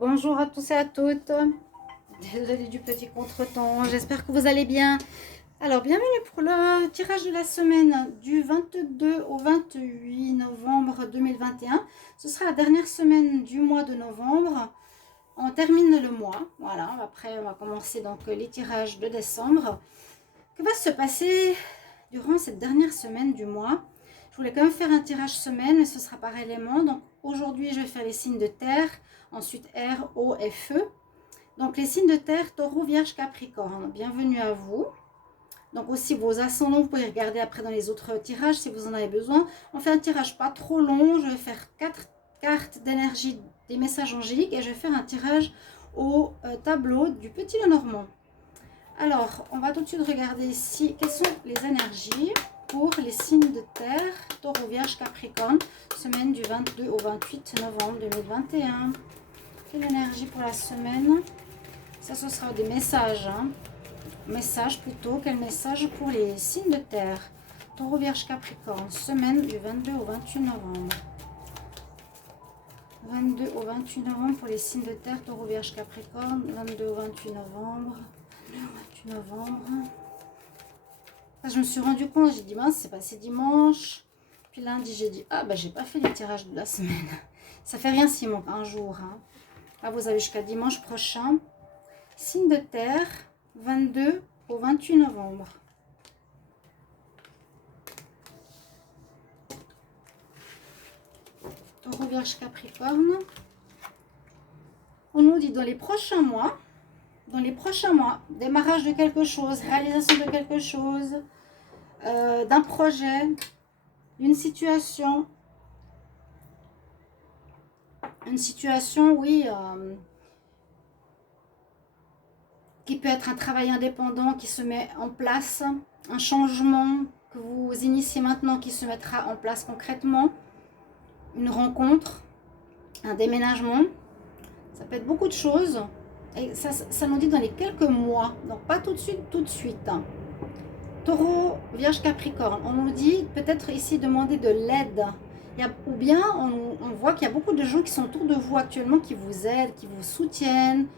Bonjour à tous et à toutes. Désolée du petit contretemps, j'espère que vous allez bien. Alors, bienvenue pour le tirage de la semaine du 22 au 28 novembre 2021. Ce sera la dernière semaine du mois de novembre. On termine le mois, voilà. Après, on va commencer donc les tirages de décembre. Que va se passer durant cette dernière semaine du mois? Je voulais quand même faire un tirage semaine, mais ce sera par élément. Donc aujourd'hui, je vais faire les signes de terre, ensuite air, eau et feu. Donc les signes de terre, taureau, vierge, capricorne. Bienvenue à vous. Donc aussi vos ascendants, vous pouvez regarder après dans les autres tirages si vous en avez besoin. On fait un tirage pas trop long. Je vais faire 4 cartes d'énergie des messages angéliques et je vais faire un tirage au tableau du petit Lenormand. Alors, on va tout de suite regarder ici quelles sont les énergies pour les signes de terre, taureau, vierge, capricorne, semaine du 22 au 28 novembre 2021. Quelle énergie pour la semaine? Ça, ce sera des messages. Message plutôt. Quel message pour les signes de terre? Taureau, vierge, capricorne, semaine du 22 au 28 novembre. 22 au 28 novembre pour les signes de terre, taureau, vierge, capricorne, 22 au 28 novembre. 28 novembre. Je me suis rendu compte, j'ai dit mince, c'est passé dimanche. Puis lundi, j'ai dit ah bah j'ai pas fait le tirage de la semaine. Ça fait rien s'il manque un jour. Là, vous avez jusqu'à dimanche prochain. Signe de terre, 22 au 28 novembre. Taureau, vierge, capricorne. On nous dit dans les prochains mois, démarrage de quelque chose, réalisation de quelque chose, d'un projet, d'une situation. Une situation, oui, qui peut être un travail indépendant qui se met en place, un changement que vous initiez maintenant qui se mettra en place concrètement, une rencontre, un déménagement. Ça peut être beaucoup de choses. Et ça nous dit dans les quelques mois, donc pas tout de suite. Taureau, vierge, capricorne, on nous dit peut-être ici demander de l'aide. Ou bien on voit qu'il y a beaucoup de gens qui sont autour de vous actuellement, qui vous aident, qui vous soutiennent.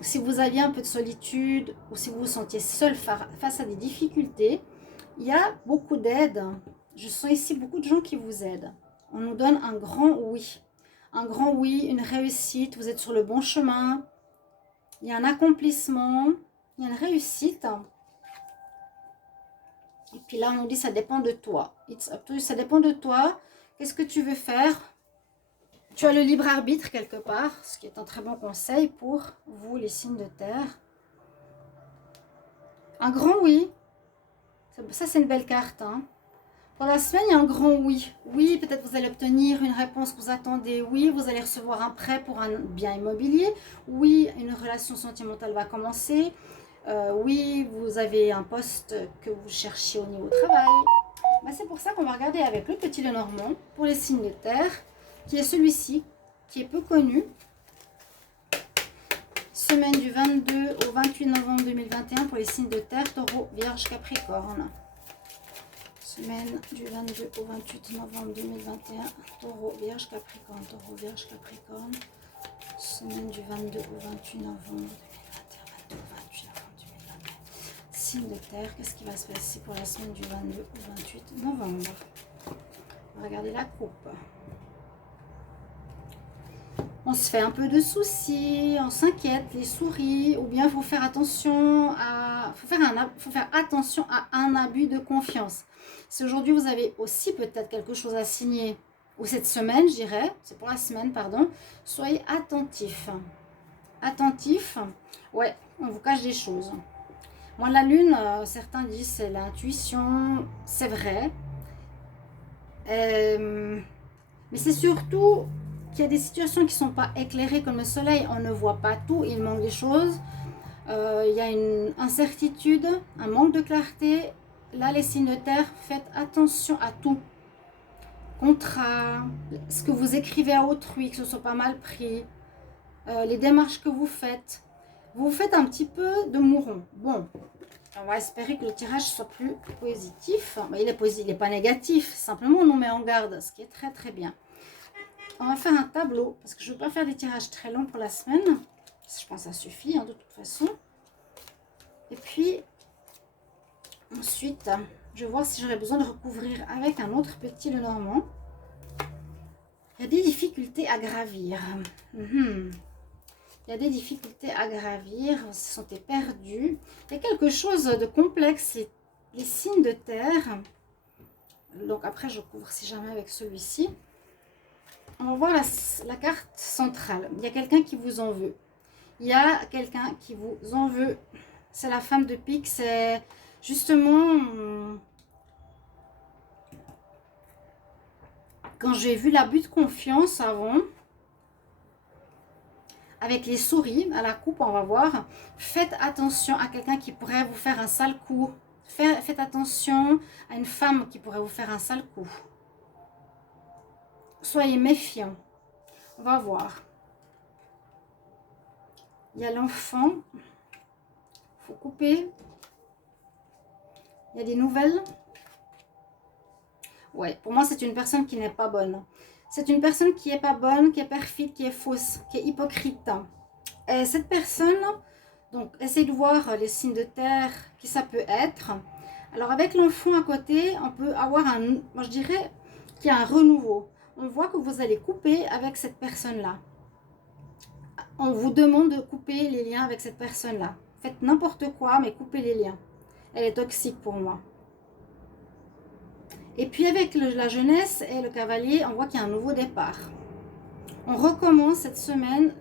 Si vous aviez un peu de solitude ou si vous vous sentiez seul face à des difficultés, il y a beaucoup d'aide. Je sens ici beaucoup de gens qui vous aident. On nous donne un grand oui. Un grand oui, une réussite, vous êtes sur le bon chemin. Il y a un accomplissement, il y a une réussite. Et puis là, on nous dit ça dépend de toi. It's up to you, ça dépend de toi. Qu'est-ce que tu veux faire? Tu as le libre arbitre quelque part, ce qui est un très bon conseil pour vous, les signes de terre. Un grand oui. Ça, c'est une belle carte. Pour la semaine, il y a un grand oui. Oui, peut-être vous allez obtenir une réponse que vous attendez. Oui, vous allez recevoir un prêt pour un bien immobilier. Oui, une relation sentimentale va commencer. Oui, vous avez un poste que vous cherchez au niveau travail. C'est pour ça qu'on va regarder avec le petit Lenormand pour les signes de terre, qui est celui-ci, qui est peu connu. Semaine du 22 au 28 novembre 2021 pour les signes de terre, taureau, vierge, capricorne. Semaine du 22 au 28 novembre 2021, taureau, vierge, capricorne, taureau, vierge, capricorne. Semaine du 22 au 28 novembre 2021, 22 au 28 novembre 2021. Signe de terre, qu'est-ce qui va se passer pour la semaine du 22 au 28 novembre? On va regarder la coupe. On se fait un peu de soucis, on s'inquiète, les souris, ou bien il faut faire attention à, faut faire attention à un abus de confiance. Si aujourd'hui vous avez aussi peut-être quelque chose à signer, ou cette semaine, je dirais, c'est pour la semaine, pardon, soyez attentifs. Attentifs, ouais, on vous cache des choses. Moi, la lune, certains disent c'est l'intuition, c'est vrai. Mais c'est surtout qu'il y a des situations qui ne sont pas éclairées comme le soleil. On ne voit pas tout, il manque des choses. Il y a une incertitude, un manque de clarté. Là, les signes de terre, faites attention à tout. Contrat, ce que vous écrivez à autrui, que ce soit pas mal pris, les démarches que vous faites. Vous faites un petit peu de mouron. Bon, on va espérer que le tirage soit plus positif. Il n'est pas négatif, simplement on nous met en garde, ce qui est très très bien. On va faire un tableau parce que je ne veux pas faire des tirages très longs pour la semaine. Je pense que ça suffit hein, de toute façon. Et puis, ensuite, je vais voir si j'aurais besoin de recouvrir avec un autre petit Lenormand. Il y a des difficultés à gravir. Il y a des difficultés à gravir. On se sentait perdu. Il y a quelque chose de complexe. Les signes de terre. Donc après, je couvre si jamais avec celui-ci. On va voir la carte centrale. Il y a quelqu'un qui vous en veut. Il y a quelqu'un qui vous en veut. C'est la femme de pique. C'est justement... Quand j'ai vu l'abus de confiance avant, avec les souris à la coupe, on va voir. Faites attention à quelqu'un qui pourrait vous faire un sale coup. Faites attention à une femme qui pourrait vous faire un sale coup. Soyez méfiants. On va voir. Il y a l'enfant. Il faut couper. Il y a des nouvelles. Ouais, pour moi, c'est une personne qui n'est pas bonne. C'est une personne qui n'est pas bonne, qui est perfide, qui est fausse, qui est hypocrite. Et cette personne, donc, essayez de voir les signes de terre, qui ça peut être. Alors, avec l'enfant à côté, on peut avoir un, moi je dirais qu'il y a un renouveau. On voit que vous allez couper avec cette personne-là. On vous demande de couper les liens avec cette personne-là. Faites n'importe quoi, mais coupez les liens. Elle est toxique pour moi. Et puis avec la jeunesse et le cavalier, on voit qu'il y a un nouveau départ. On recommence cette semaine,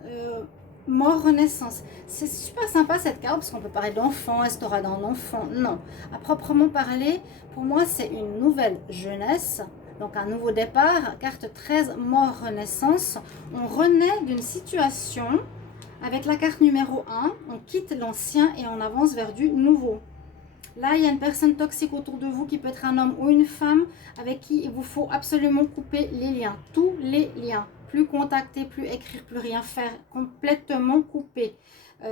mort, renaissance. C'est super sympa cette carte parce qu'on peut parler d'enfant, est-ce que tu auras d'un enfant? Non. À proprement parler, pour moi c'est une nouvelle jeunesse. Donc un nouveau départ, carte 13, mort, renaissance. On renaît d'une situation avec la carte numéro 1. On quitte l'ancien et on avance vers du nouveau. Là, il y a une personne toxique autour de vous qui peut être un homme ou une femme avec qui il vous faut absolument couper les liens. Tous les liens. Plus contacter, plus écrire, plus rien faire. Complètement couper.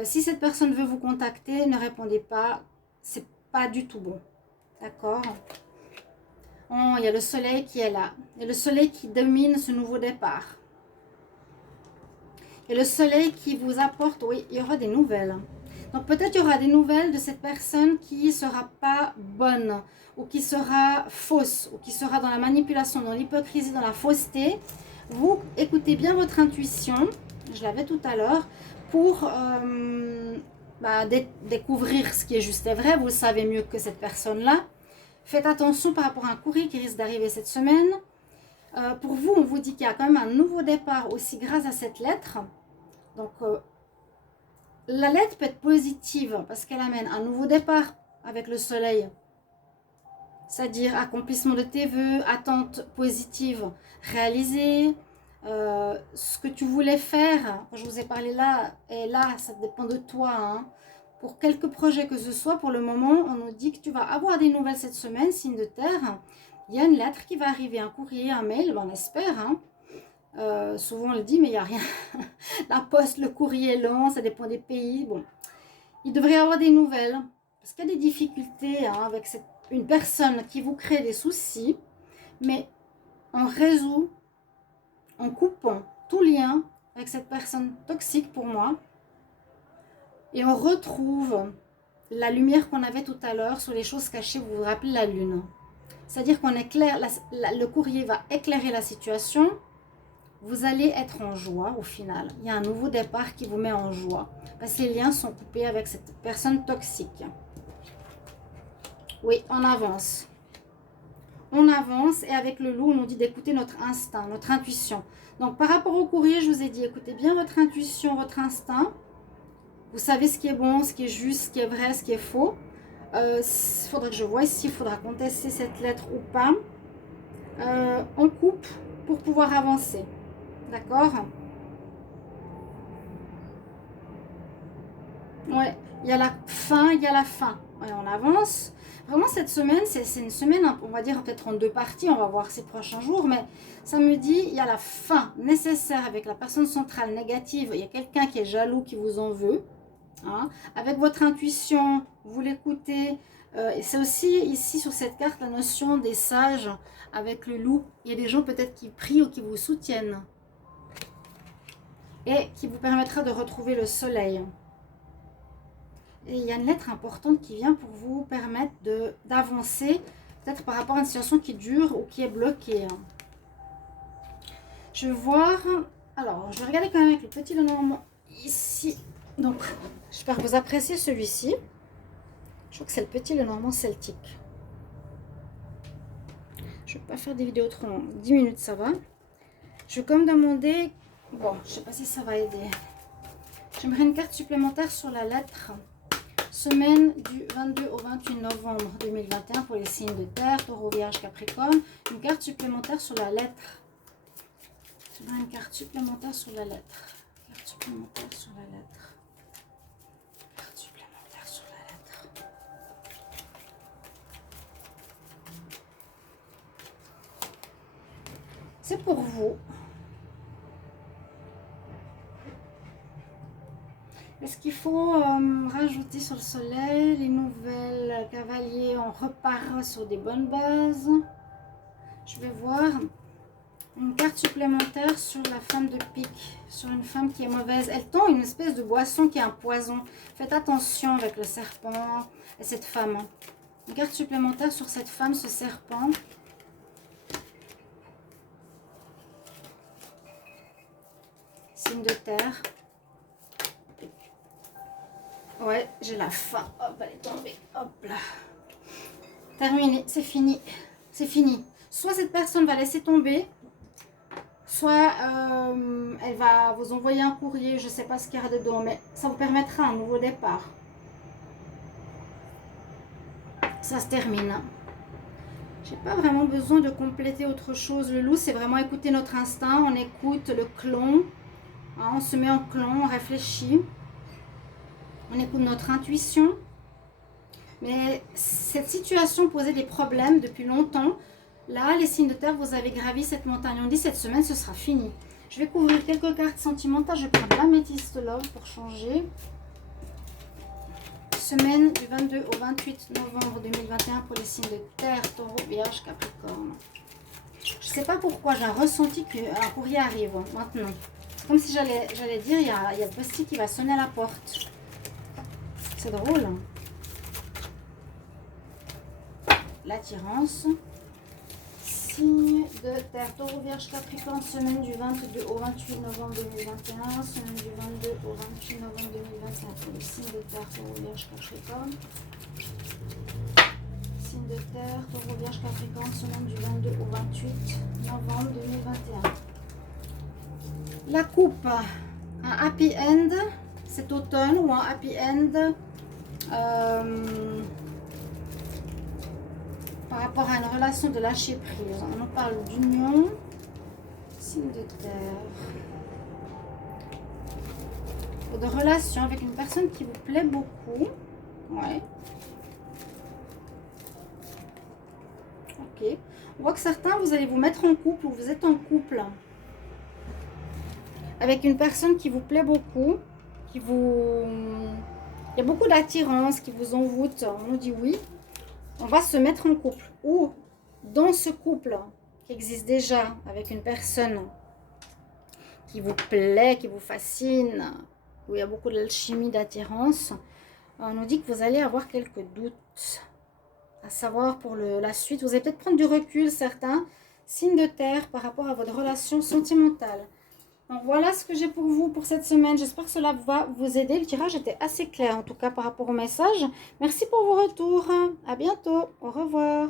Si cette personne veut vous contacter, ne répondez pas. C'est pas du tout bon. D'accord? Oh, il y a le soleil qui est là. Il y a le soleil qui domine ce nouveau départ. Et le soleil qui vous apporte, oui, il y aura des nouvelles. Donc peut-être il y aura des nouvelles de cette personne qui ne sera pas bonne, ou qui sera fausse, ou qui sera dans la manipulation, dans l'hypocrisie, dans la fausseté. Vous écoutez bien votre intuition, je l'avais tout à l'heure, pour découvrir ce qui est juste et vrai. Vous le savez mieux que cette personne-là. Faites attention par rapport à un courrier qui risque d'arriver cette semaine. Pour vous, on vous dit qu'il y a quand même un nouveau départ aussi grâce à cette lettre. Donc, la lettre peut être positive parce qu'elle amène un nouveau départ avec le soleil. C'est-à-dire accomplissement de tes vœux, attente positive réalisée. Ce que tu voulais faire, quand je vous ai parlé là, et là, ça dépend de toi. Hein. Pour quelques projets que ce soit, pour le moment, on nous dit que tu vas avoir des nouvelles cette semaine, signe de terre. Il y a une lettre qui va arriver, un courrier, un mail, on espère. Hein. Souvent on le dit, mais il n'y a rien. La poste, le courrier est lent, ça dépend des pays. Bon, il devrait y avoir des nouvelles. Parce qu'il y a des difficultés hein, avec une personne qui vous crée des soucis. Mais on résout en coupant tout lien avec cette personne toxique pour moi. Et on retrouve la lumière qu'on avait tout à l'heure sur les choses cachées. Vous vous rappelez la lune. C'est-à-dire qu'on éclaire, le courrier va éclairer la situation. Vous allez être en joie au final. Il y a un nouveau départ qui vous met en joie. Parce que les liens sont coupés avec cette personne toxique. Oui, on avance. On avance et avec le loup, on nous dit d'écouter notre instinct, notre intuition. Donc par rapport au courrier, je vous ai dit, écoutez bien votre intuition, votre instinct. Vous savez ce qui est bon, ce qui est juste, ce qui est vrai, ce qui est faux. Il faudrait que je vois ici, il faudra contester cette lettre ou pas. On coupe pour pouvoir avancer. D'accord? Ouais, il y a la fin, il y a la fin. Ouais, on avance. Vraiment, cette semaine, c'est une semaine, on va dire peut-être en deux parties, on va voir ces prochains jours, mais ça me dit, il y a la fin nécessaire avec la personne centrale négative. Il y a quelqu'un qui est jaloux, qui vous en veut. Hein. Avec votre intuition, vous l'écoutez. Et c'est aussi ici sur cette carte la notion des sages avec le loup. Il y a des gens peut-être qui prient ou qui vous soutiennent. et qui vous permettra de retrouver le soleil. Et il y a une lettre importante qui vient pour vous permettre d'avancer, peut-être par rapport à une situation qui dure ou qui est bloquée. Je vais voir, alors je vais regarder quand même avec le petit Lenormand ici. Donc, j'espère que vous appréciez celui-ci. Je crois que c'est le petit Lenormand celtique. Je ne vais pas faire des vidéos trop longues, 10 minutes ça va. Je vais comme demander, bon, je ne sais pas si ça va aider. J'aimerais une carte supplémentaire sur la lettre. Semaine du 22 au 28 novembre 2021 pour les signes de terre, Taureau, Vierge, Capricorne. Une carte supplémentaire sur la lettre. J'aimerais une carte supplémentaire sur la lettre. Carte supplémentaire sur la lettre. Carte supplémentaire sur la lettre. C'est pour vous. Est-ce qu'il faut rajouter sur le soleil les nouvelles cavaliers? On repart sur des bonnes bases. Je vais voir une carte supplémentaire sur la femme de pique, sur une femme qui est mauvaise. Elle tend une espèce de boisson qui est un poison. Faites attention avec le serpent et cette femme. Une carte supplémentaire sur cette femme, ce serpent. Signe de terre. Ouais, j'ai la faim. Hop, elle est tombée. Hop là. Terminé, c'est fini. C'est fini. Soit cette personne va laisser tomber, soit elle va vous envoyer un courrier. Je ne sais pas ce qu'il y a dedans, mais ça vous permettra un nouveau départ. Ça se termine. J'ai pas vraiment besoin de compléter autre chose. Le loup, c'est vraiment écouter notre instinct. On écoute le clan. Hein, on se met en clan, on réfléchit. On écoute notre intuition. Mais cette situation posait des problèmes depuis longtemps. Là, les signes de terre, vous avez gravi cette montagne. On dit cette semaine, ce sera fini. Je vais couvrir quelques cartes sentimentales. Je vais prendre l'améthyste love pour changer. Semaine du 22 au 28 novembre 2021 pour les signes de terre, Taureau, Vierge, Capricorne. Je ne sais pas pourquoi, j'ai un ressenti qu'un courrier arrive maintenant. Comme si j'allais dire, il y a le posti qui va sonner à la porte. C'est drôle. L'attirance. Signe de terre, Taureau, Vierge, Capricorne, semaine du 22 au 28 novembre 2021, semaine du 22 au 28 novembre 2021 pour le signe de terre, Taureau, Vierge, Capricorne. Signe de terre, Taureau, Vierge, Capricorne, semaine du 22 au 28 novembre 2021. La coupe, un happy end cet automne ou un happy end par rapport à une relation de lâcher prise. On nous parle d'union, signe de terre, ou de relation avec une personne qui vous plaît beaucoup. Ouais. Ok. On voit que certains, vous allez vous mettre en couple ou vous êtes en couple avec une personne qui vous plaît beaucoup, qui vous... Il y a beaucoup d'attirance qui vous envoûte. On nous dit oui. On va se mettre en couple. Ou dans ce couple qui existe déjà avec une personne qui vous plaît, qui vous fascine, où il y a beaucoup d'alchimie, d'attirance, on nous dit que vous allez avoir quelques doutes. À savoir pour la suite, vous allez peut-être prendre du recul, certains signes de terre par rapport à votre relation sentimentale. Donc voilà ce que j'ai pour vous pour cette semaine. J'espère que cela va vous aider. Le tirage était assez clair en tout cas par rapport au message. Merci pour vos retours. À bientôt. Au revoir.